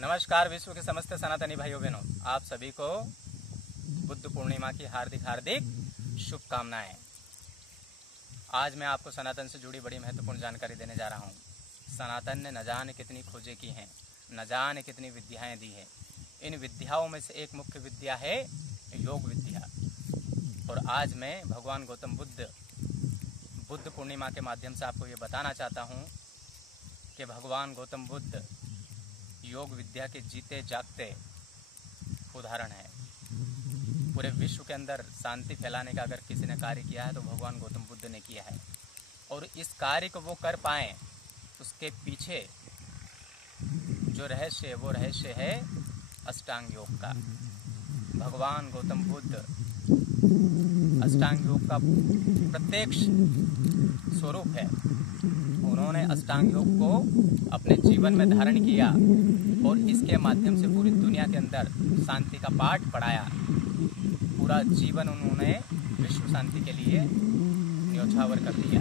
नमस्कार विश्व के समस्त सनातनी भाइयों बहनों, आप सभी को बुद्ध पूर्णिमा की हार्दिक हार्दिक शुभकामनाएं। आज मैं आपको सनातन से जुड़ी बड़ी महत्वपूर्ण जानकारी देने जा रहा हूं। सनातन ने न जाने कितनी खोजें की हैं, न जाने कितनी विद्याएं दी हैं। इन विद्याओं में से एक मुख्य विद्या है योग विद्या। और आज मैं भगवान गौतम बुद्ध पूर्णिमा के माध्यम से आपको ये बताना चाहता हूँ कि भगवान गौतम बुद्ध योग विद्या के जीते जागते उदाहरण है। पूरे विश्व के अंदर शांति फैलाने का अगर किसी ने कार्य किया है तो भगवान गौतम बुद्ध ने किया है। और इस कार्य को वो कर पाए, उसके पीछे जो रहस्य है वो रहस्य है अष्टांग योग का। भगवान गौतम बुद्ध अष्टांग योग का प्रत्यक्ष स्वरूप है। उन्होंने अष्टांग योग को अपने जीवन में धारण किया और इसके माध्यम से पूरी दुनिया के अंदर शांति का पाठ पढ़ाया। पूरा जीवन उन्होंने विश्व शांति के लिए न्योछावर कर दिया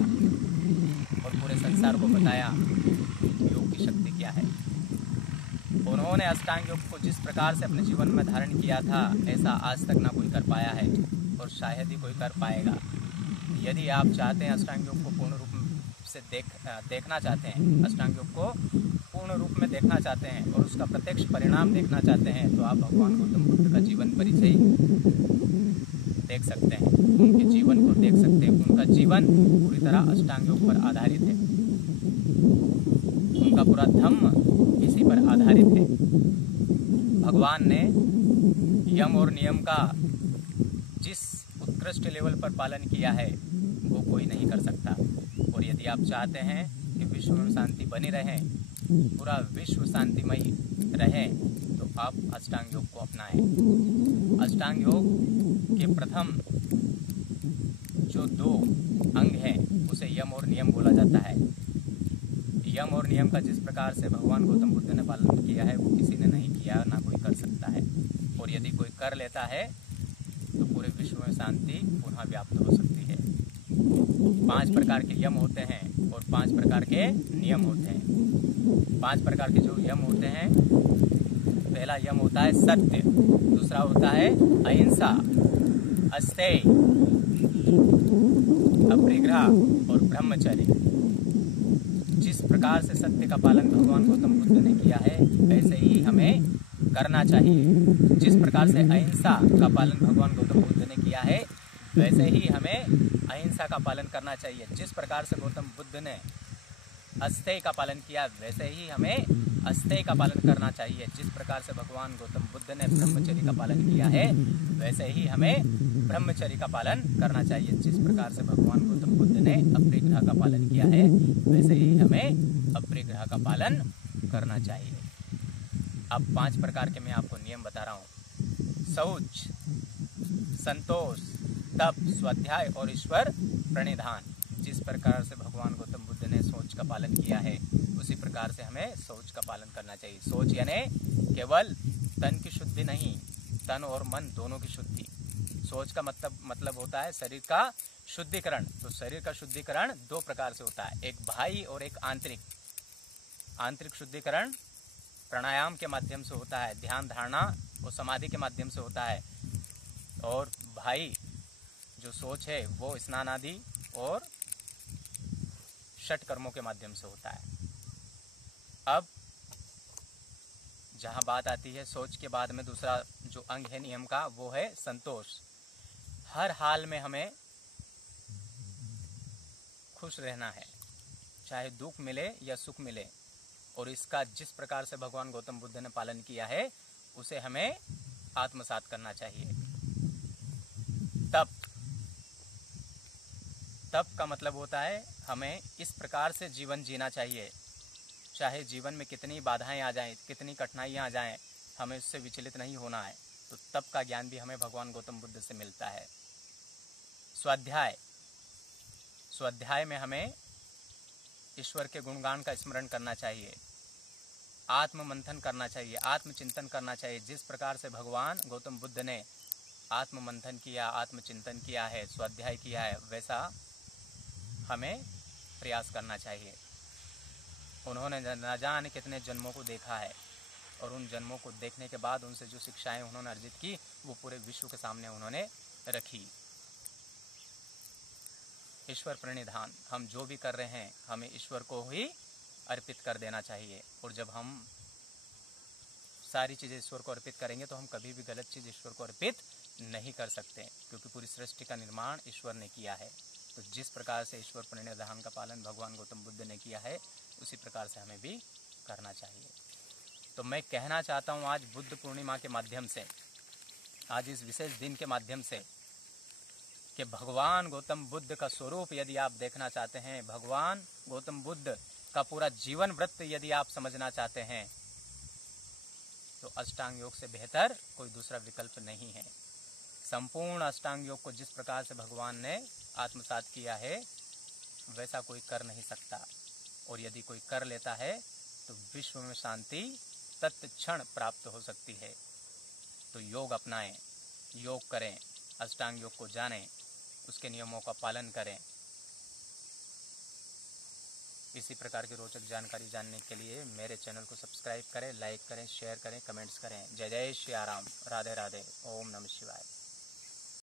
और पूरे संसार को बताया योग की शक्ति क्या है। उन्होंने अष्टांग योग को जिस प्रकार से अपने जीवन में धारण किया था, ऐसा आज तक ना कोई कर पाया है और शायद ही कोई कर पाएगा। यदि आप चाहते हैं अष्टांग योग को पूर्ण रूप से देखना चाहते हैं, अष्टांग योग को पूर्ण रूप में देखना चाहते हैं और उसका प्रत्यक्ष परिणाम देखना चाहते हैं, तो आप भगवान गौतम बुद्ध का जीवन परिचय देख सकते हैं, उनके जीवन को देख सकते हैं। उनका जीवन पूरी तरह अष्टांग योग पर आधारित है। उनका पूरा धम्म इसी पर आधारित है। भगवान ने यम और नियम का जिस उत्कृष्ट लेवल पर पालन किया है वो कोई नहीं कर सकता। और यदि आप चाहते हैं कि विश्व में शांति बनी रहे, पूरा विश्व शांतिमय रहे, तो आप अष्टांग योग को अपनाएं। अष्टांग योग के प्रथम जो 2 अंग हैं उसे यम और नियम बोला जाता है। यम और नियम का जिस प्रकार से भगवान गौतम बुद्ध ने पालन किया है वो किसी ने नहीं किया, ना कोई कर सकता है। और यदि कोई कर लेता है तो पूरे विश्व में शांति पुनः व्याप्त हो सकती है। 5 प्रकार के यम होते हैं और 5 प्रकार के नियम होते हैं। 5 प्रकार के जो यम होते हैं, पहला यम होता है सत्य, दूसरा होता है अहिंसा, अस्तेय, अपरिग्रह और ब्रह्मचर्य। जिस प्रकार से सत्य का पालन भगवान गौतम बुद्ध ने किया है वैसे ही हमें करना चाहिए। जिस प्रकार से अहिंसा का पालन भगवान गौतम बुद्ध ने किया है वैसे ही हमें अहिंसा का पालन करना चाहिए। जिस प्रकार से गौतम बुद्ध ने अस्तेय का पालन किया वैसे ही हमें अस्तेय का पालन करना चाहिए। जिस प्रकार से भगवान गौतम बुद्ध ने ब्रह्मचर्य का पालन किया है वैसे ही हमें ब्रह्मचर्य का पालन करना चाहिए। जिस प्रकार से भगवान गौतम बुद्ध ने अपरिग्रह का पालन किया है वैसे ही हमें अपरिग्रह का पालन करना चाहिए। अब 5 प्रकार के मैं आपको नियम बता रहा हूँ। शौच, संतोष, तप, स्वाध्याय और ईश्वर प्रणिधान। जिस प्रकार से भगवान गौतम बुद्ध ने शौच का पालन किया है उसी प्रकार से हमें शौच का पालन करना चाहिए। शौच यानी केवल तन की शुद्धि नहीं, तन और मन दोनों की शुद्धि। शौच का मतलब होता है शरीर का शुद्धिकरण। तो शरीर का शुद्धिकरण 2 प्रकार से होता है, एक बाह्य और एक आंतरिक। आंतरिक शुद्धिकरण प्राणायाम के माध्यम से होता है, ध्यान धारणा और समाधि के माध्यम से होता है। और बाह्य जो शौच है वो स्नान आदि और षट कर्मों के माध्यम से होता है। अब जहां बात आती है शौच के बाद में दूसरा जो अंग है नियम का वो है संतोष। हर हाल में हमें खुश रहना है, चाहे दुख मिले या सुख मिले। और इसका जिस प्रकार से भगवान गौतम बुद्ध ने पालन किया है उसे हमें आत्मसात करना चाहिए। तप का मतलब होता है हमें इस प्रकार से जीवन जीना चाहिए, चाहे जीवन में कितनी बाधाएं आ जाएं, कितनी कठिनाइयां आ जाएं, हमें उससे विचलित नहीं होना है। तो तप का ज्ञान भी हमें भगवान गौतम बुद्ध से मिलता है। स्वाध्याय में हमें ईश्वर के गुणगान का स्मरण करना चाहिए, आत्म मंथन करना चाहिए, आत्मचिंतन करना चाहिए। जिस प्रकार से भगवान गौतम बुद्ध ने आत्म मंथन किया, आत्मचिंतन किया है, स्वाध्याय किया है, वैसा हमें प्रयास करना चाहिए। उन्होंने न जाने कितने जन्मों को देखा है, और उन जन्मों को देखने के बाद उनसे जो शिक्षाएं उन्होंने अर्जित की वो पूरे विश्व के सामने उन्होंने रखी। ईश्वर प्रणिधान, हम जो भी कर रहे हैं हमें ईश्वर को ही अर्पित कर देना चाहिए। और जब हम सारी चीज़ें ईश्वर को अर्पित करेंगे तो हम कभी भी गलत चीज़ ईश्वर को अर्पित नहीं कर सकते, क्योंकि पूरी सृष्टि का निर्माण ईश्वर ने किया है। तो जिस प्रकार से ईश्वर प्रणिधान का पालन भगवान गौतम बुद्ध ने किया है उसी प्रकार से हमें भी करना चाहिए। तो मैं कहना चाहता हूँ आज बुद्ध पूर्णिमा के माध्यम से, आज इस विशेष दिन के माध्यम से, कि भगवान गौतम बुद्ध का स्वरूप यदि आप देखना चाहते हैं, भगवान गौतम बुद्ध का पूरा जीवन वृत्त यदि आप समझना चाहते हैं, तो अष्टांग योग से बेहतर कोई दूसरा विकल्प नहीं है। संपूर्ण अष्टांग योग को जिस प्रकार से भगवान ने आत्मसात किया है वैसा कोई कर नहीं सकता, और यदि कोई कर लेता है तो विश्व में शांति तत्क्षण प्राप्त हो सकती है। तो योग अपनाएं, योग करें, अष्टांग योग को जानें, उसके नियमों का पालन करें। इसी प्रकार की रोचक जानकारी जानने के लिए मेरे चैनल को सब्सक्राइब करें, लाइक करें, शेयर करें, कमेंट्स करें। जय जय श्री राम, राधे राधे, ओम नमः शिवाय।